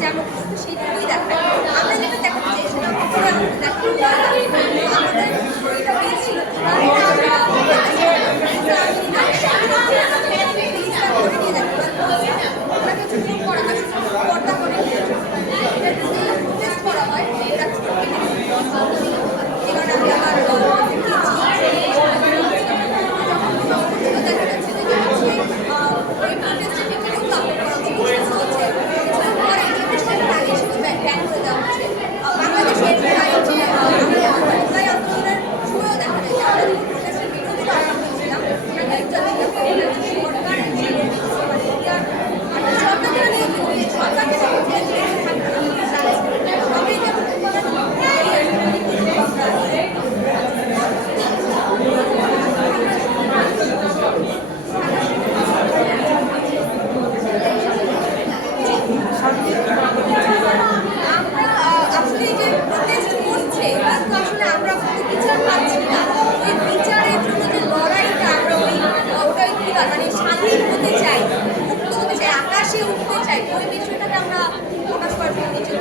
যেমন কিন্তু সেইটুকুই দেখায়। আমরা যেটা দেখাতে চাই সেটা আমাদের একটা পেজ ছিল ওই বিষয়টাকে আমরা প্রকাশ করার জন্য